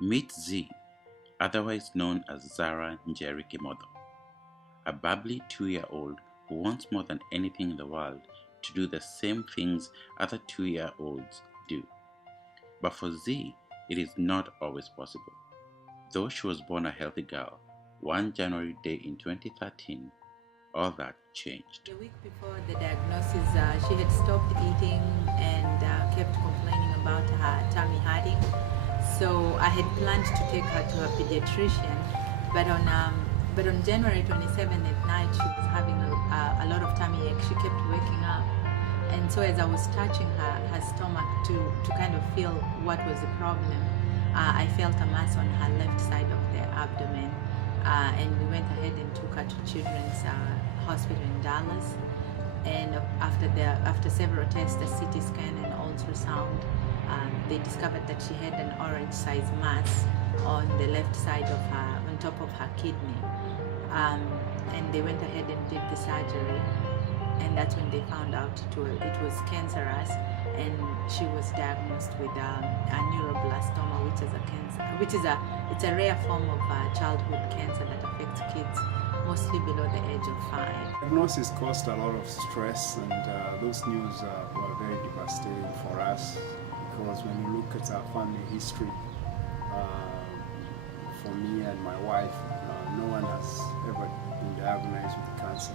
Meet Zee, otherwise known as Zara Zee Kimotho, a bubbly 2-year-old who wants more than anything in the world to do the same things other 2-year-olds do. But for Zee, it is not always possible. Though she was born a healthy girl, one January day in 2013, all that changed. A week before the diagnosis, she had stopped eating and kept complaining about her tummy hurting. So I had planned to take her to a pediatrician, but on January 27th at night, she was having a lot of tummy ache. She kept waking up, and so as I was touching her stomach to kind of feel what was the problem, I felt a mass on her left side of the abdomen, and we went ahead and took her to Children's Hospital in Dallas. And after several tests, a CT scan and ultrasound, they discovered that she had an orange-sized mass on the left side of her, on top of her kidney. And they went ahead and did the surgery, and that's when they found out it was cancerous, and she was diagnosed with a neuroblastoma, it's a rare form of childhood cancer that affects kids mostly below the age of 5. Diagnosis caused a lot of stress, and those news were very devastating for us, because when you look at our family history, for me and my wife, no one has ever been diagnosed with cancer.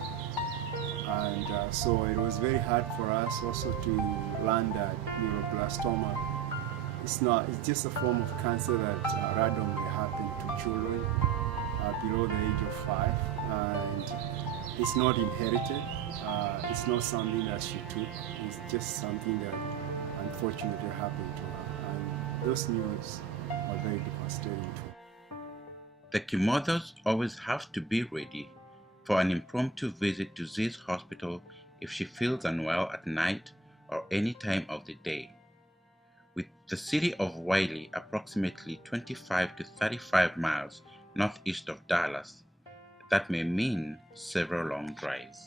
And so it was very hard for us also to learn that neuroblastoma it's just a form of cancer that randomly happens to children below the age of 5, and it's not inherited. It's not something that she took. It's just something that unfortunately happened to her, and those news are very devastating to her. The Kimothos always have to be ready for an impromptu visit to Zee's hospital if she feels unwell at night or any time of the day. With the city of Wiley approximately 25 to 35 miles northeast of Dallas, that may mean several long drives.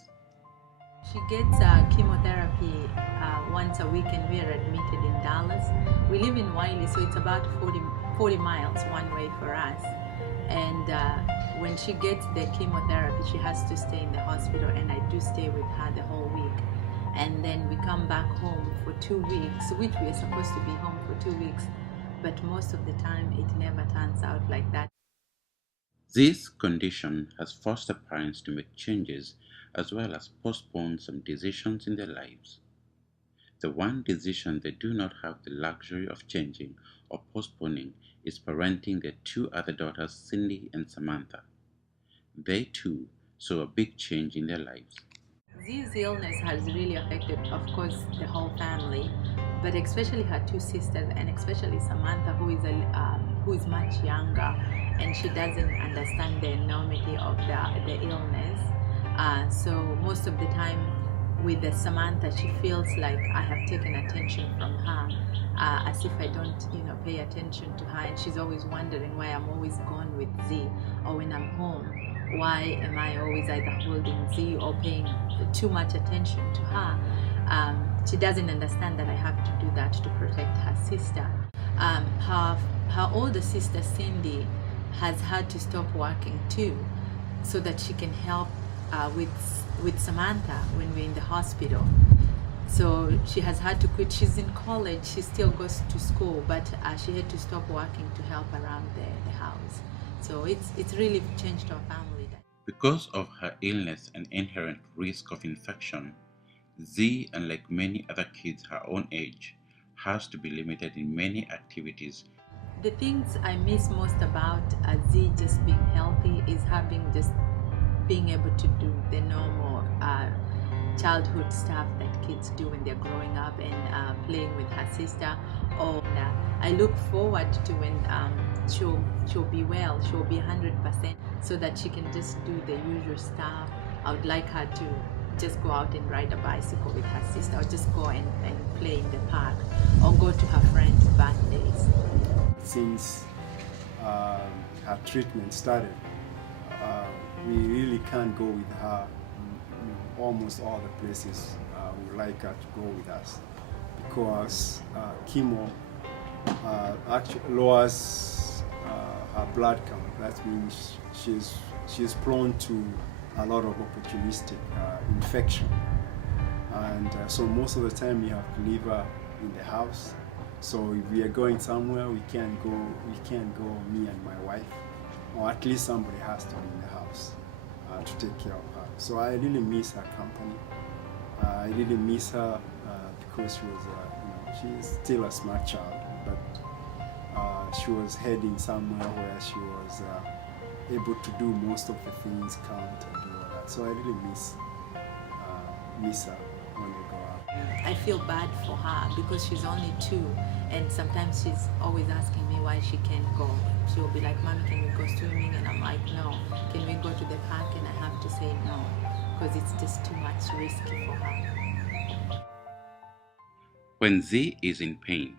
She gets chemotherapy once a week, and we are admitted in Dallas. We live in Wiley, so it's about 40 miles one way for us. And when she gets the chemotherapy, she has to stay in the hospital, and I do stay with her the whole week. And then we come back home for 2 weeks, which we are supposed to be home for 2 weeks, but most of the time it never turns out like that. This condition has forced the parents to make changes as well as postpone some decisions in their lives. The one decision they do not have the luxury of changing or postponing is parenting their 2 other daughters, Cindy and Samantha. They too saw a big change in their lives. This illness has really affected, of course, the whole family, but especially her 2 sisters, and especially Samantha, who is much younger, and she doesn't understand the enormity of the illness. So most of the time with Samantha, she feels like I have taken attention from her, as if I don't, pay attention to her, and she's always wondering why I'm always gone with Zee, or when I'm home, why am I always either holding Zee or paying too much attention to her. She doesn't understand that I have to do that to protect her sister. Her older sister Cindy has had to stop working too, so that she can help with Samantha when we're in the hospital. So she has had to quit. She's in college, she still goes to school, but she had to stop working to help around the house. So it's really changed our family. Because of her illness and inherent risk of infection, Zee, unlike many other kids her own age, has to be limited in many activities. The things I miss most about Zee just being healthy is being able to do the normal childhood stuff that kids do when they're growing up, and playing with her sister. Or I look forward to when she'll be well, she'll be 100%, so that she can just do the usual stuff. I would like her to just go out and ride a bicycle with her sister, or just go and play in the park, or go to her friends' birthdays. Since her treatment started, we really can't go with her almost all the places we would like her to go with us, because chemo actually lowers her blood count. That means she's prone to a lot of opportunistic infection, and so most of the time we have to leave her in the house. So if we are going somewhere, we can't go, me and my wife, or at least somebody has to be in the house to take care of her. So I really miss her company. I really miss her because she was, she's still a smart child, but she was heading somewhere where she was able to do most of the things, count and do all that. So I really miss her when they go out. I feel bad for her because she's only 2, and sometimes she's always asking me why she can't go. She'll be like, "Mommy, can we go swimming?" And I'm like, "No." "Can we go to the park?" And I have to say no because it's just too much risky for her. When Zee is in pain,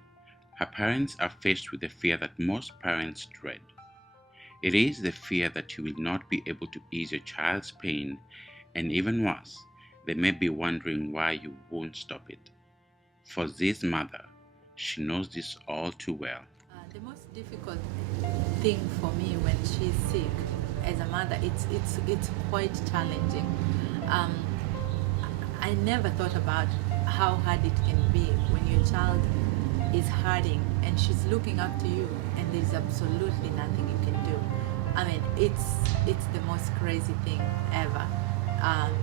her parents are faced with the fear that most parents dread. It is the fear that you will not be able to ease your child's pain, and even worse, they may be wondering why you won't stop it. For Zee's mother, she knows this all too well. The most difficult thing for me when she's sick, as a mother, it's quite challenging. I never thought about how hard it can be when your child is hurting and she's looking up to you and there's absolutely nothing you can do. I mean, it's the most crazy thing ever.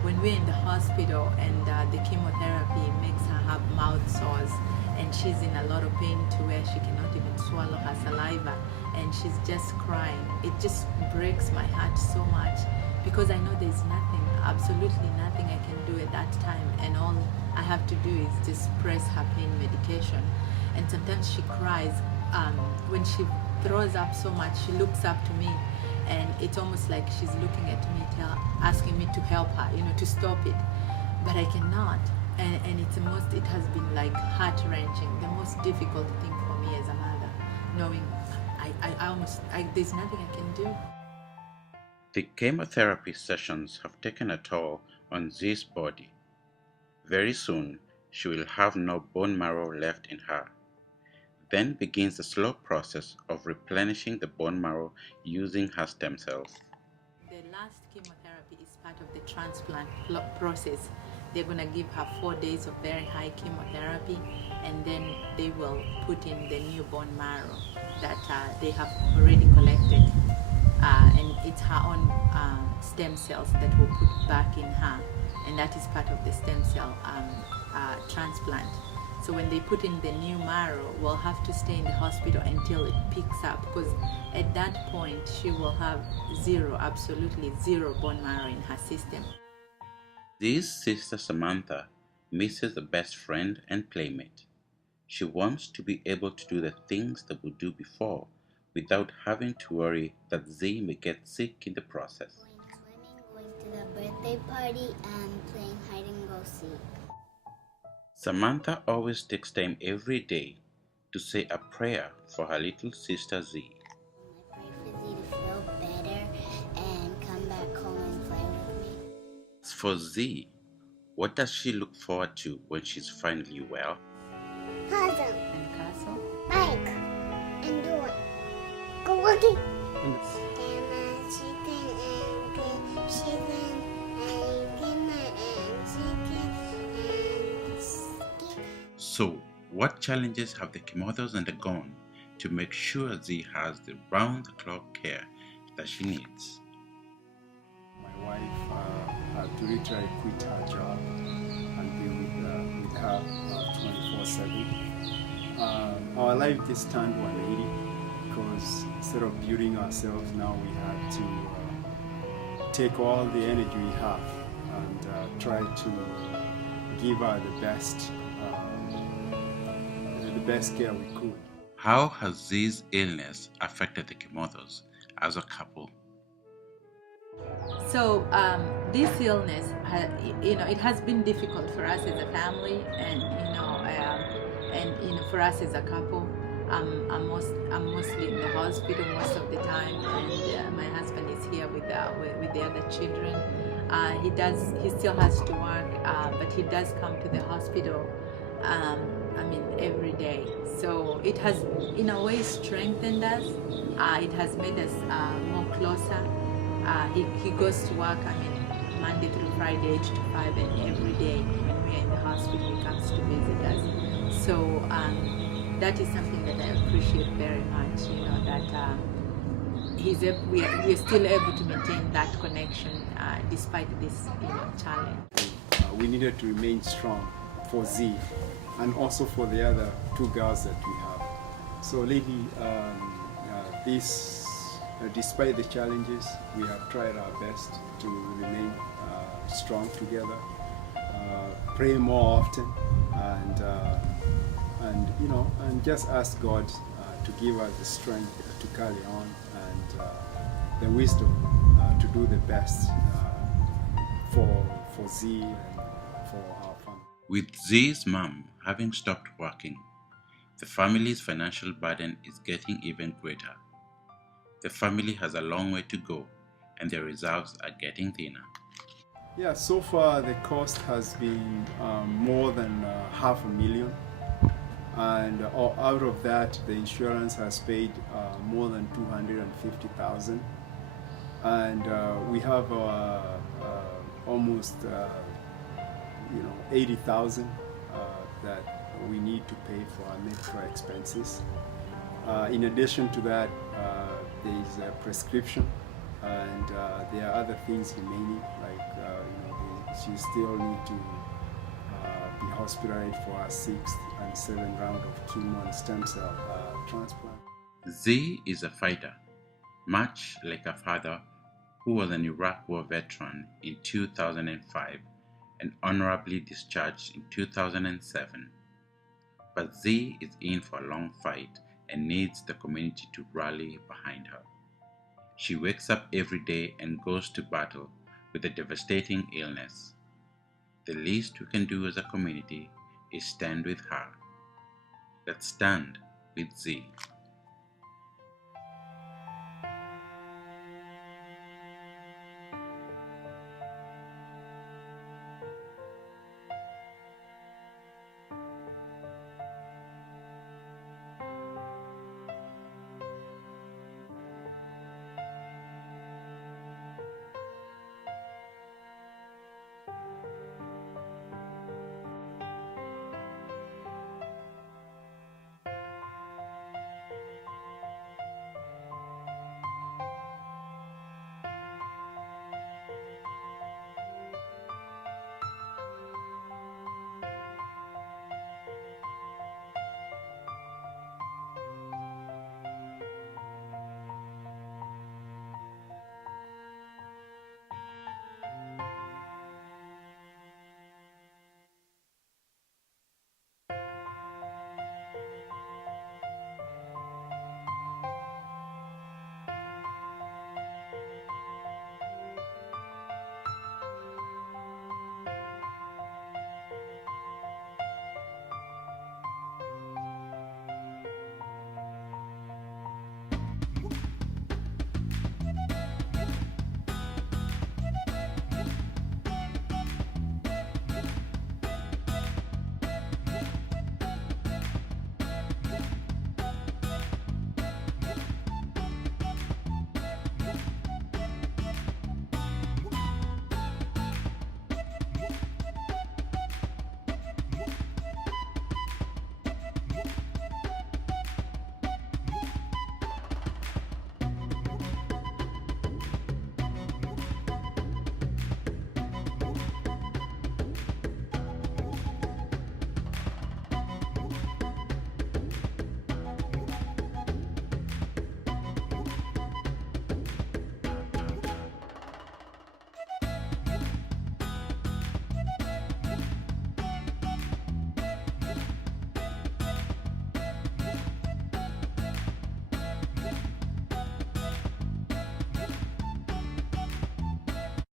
When we're in the hospital and the chemotherapy makes her have mouth sores and she's in a lot of pain to where she cannot even swallow her saliva and she's just crying, it just breaks my heart so much because I know there's nothing, absolutely nothing I can do at that time, and all I have to do is just press her pain medication. And sometimes she cries. When she throws up so much, she looks up to me and it's almost like she's looking at me, asking me to help her, to stop it, but I cannot. And it has been like heart-wrenching, the most difficult thing for me as a mother, knowing there's nothing I can do. The chemotherapy sessions have taken a toll on Zee's body. Very soon, she will have no bone marrow left in her. Then begins the slow process of replenishing the bone marrow using her stem cells. The last chemotherapy is part of the transplant process. They're going to give her 4 days of very high chemotherapy, and then they will put in the new bone marrow that they have already collected. And it's her own stem cells that will put back in her, and that is part of the stem cell transplant. So when they put in the new marrow, we'll have to stay in the hospital until it picks up, because at that point she will have absolutely zero bone marrow in her system. Zee's sister Samantha misses a best friend and playmate. She wants to be able to do the things that we do before without having to worry that Zee may get sick in the process. Going swimming, going to the birthday party, and playing hide and go seek. Samantha always takes time every day to say a prayer for her little sister Zee. I pray for Zee to feel better and come back home and play with me. As for Zee, what does she look forward to when she's finally well? Puzzle, And castle. bike, and do it. Go working. And Chicken and chicken and peanut and chicken and skin. So, what challenges have the Kimothos undergone to make sure Zee has the round-the-clock care that she needs? my wife had to literally quit her job and be with her 24/7. Our life just turned 180 because instead of building ourselves, now we had to take all the energy we have and try to give her the best care we could. How has Zee's illness affected the Kimothos as a couple? So this illness, it has been difficult for us as a family, and for us as a couple. I'm mostly in the hospital most of the time, and my husband is here with the other children. He still has to work, but he does come to the hospital I mean, every day. So it has, in a way, strengthened us. It has made us more closer. He goes to work, I mean, Monday through Friday, 8 to 5, and every day when we're in the hospital, he comes to visit us. So that is something that I appreciate very much, you know, that we're still able to maintain that connection despite this, you know, challenge. We needed to remain strong for Zee and also for the other two girls that we have. So lately, despite the challenges, we have tried our best to remain strong together, pray more often, and you know, and just ask God to give us the strength to carry on and the wisdom to do the best for Zee and for our family. With Zee's mom having stopped working, the family's financial burden is getting even greater. The family has a long way to go, and their reserves are getting thinner. Yeah, so far the cost has been more than $500,000, and out of that, the insurance has paid more than $250,000, and we have almost $80,000 that we need to pay for our medical expenses. In addition to that, there is a prescription, and there are other things remaining, like she still need to be hospitalized for her 6th and 7th round of chemo and stem cell transplant. Zee is a fighter, much like her father, who was an Iraq War veteran in 2005 and honorably discharged in 2007. But Zee is in for a long fight and needs the community to rally behind her. She wakes up every day and goes to battle with a devastating illness. The least we can do as a community is stand with her. Let's stand with Zee.